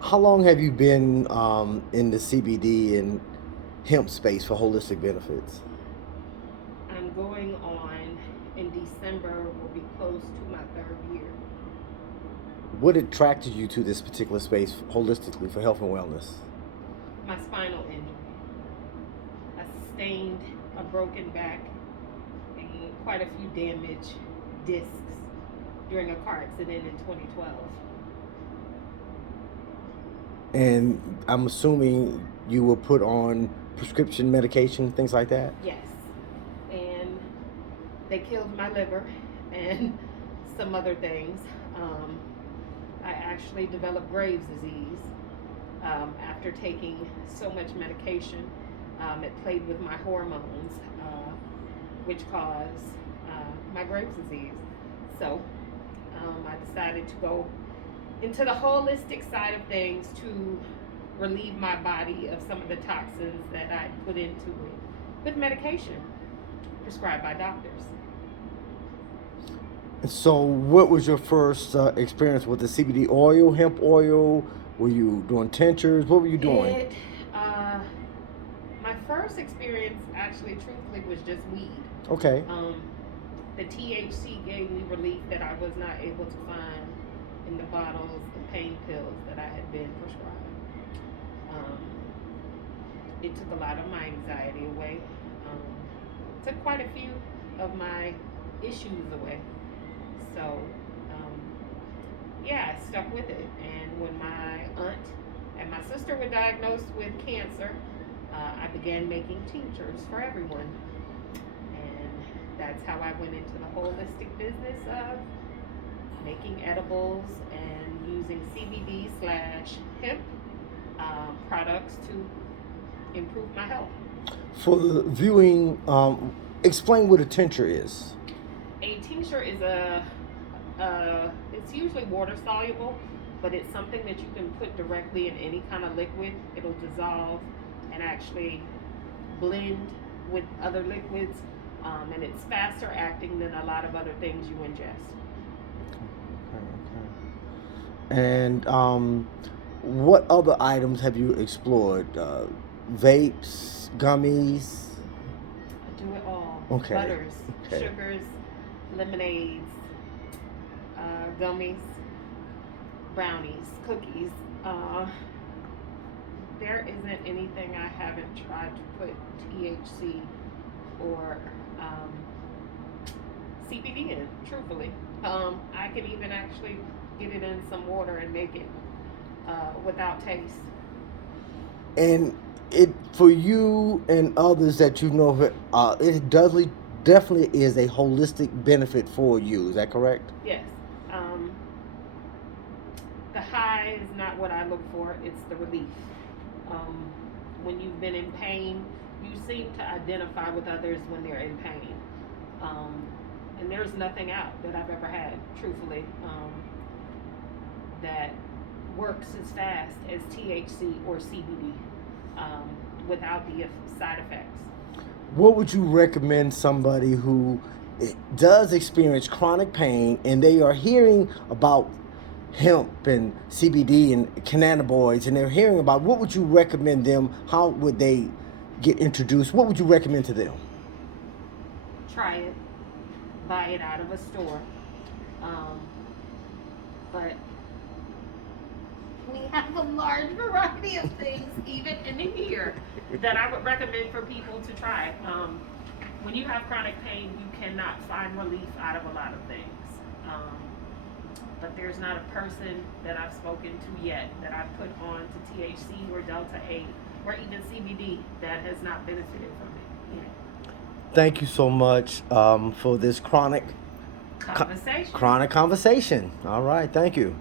How long have you been in the CBD and hemp space for holistic benefits? I'm going on in December, will be close to my third year. What attracted you to this particular space holistically for health and wellness? My spinal injury. I sustained a broken back and quite a few damaged discs during a car accident in 2012. And I'm assuming you were put on prescription medication, things like that? Yes. And they killed my liver and some other things. Um, I actually developed Graves' disease after taking so much medication. It played with my hormones, which caused my Graves' disease. So I decided to go into the holistic side of things to relieve my body of some of the toxins that I put into it with medication prescribed by doctors. So, what was your first experience with the CBD oil, hemp oil? Were you doing tinctures? What were you doing? It, uh, my first experience, actually, truthfully, was just weed. Okay. Um, the THC gave me relief that I was not able to find in the bottles, the pain pills that I had been prescribed. Um, it took a lot of my anxiety away. Took quite a few of my issues away. So, um, yeah, I stuck with it. And when my aunt and my sister were diagnosed with cancer, I began making tinctures for everyone. And that's how I went into the holistic business of making edibles and using CBD slash hemp products to improve my health. For the viewing, explain what a tincture is. A tincture is it's usually water soluble, but it's something that you can put directly in any kind of liquid. It'll dissolve and actually blend with other liquids, and it's faster acting than a lot of other things you ingest. Okay. And what other items have you explored? Vapes, gummies? I do it all. Okay. Butters, Okay. sugars, lemonades, gummies, brownies, cookies. Uh, there isn't anything I haven't tried to put THC or um, CBD in, truthfully. I can even actually get it in some water and make it without taste. And it for you and others that you know, it definitely is a holistic benefit for you. Is that correct? Yes. Um, the high is not what I look for, it's the relief. Um, when you've been in pain, you seem to identify with others when they're in pain. Um, and there's nothing out that I've ever had, truthfully, that works as fast as THC or CBD um, without the side effects. What would you recommend somebody who does experience chronic pain and they are hearing about hemp and CBD and cannabinoids and they're hearing about what would you recommend them? How would they get introduced? What would you recommend to them? Try it, buy it out of a store. Um, but we have a large variety of things, even in here, that I would recommend for people to try. When you have chronic pain, you cannot find relief out of a lot of things. Um, but there's not a person that I've spoken to yet that I've put on to THC or Delta 8 or even CBD that has not benefited from it. Thank you so much for this Conversation. chronic conversation. All right, thank you.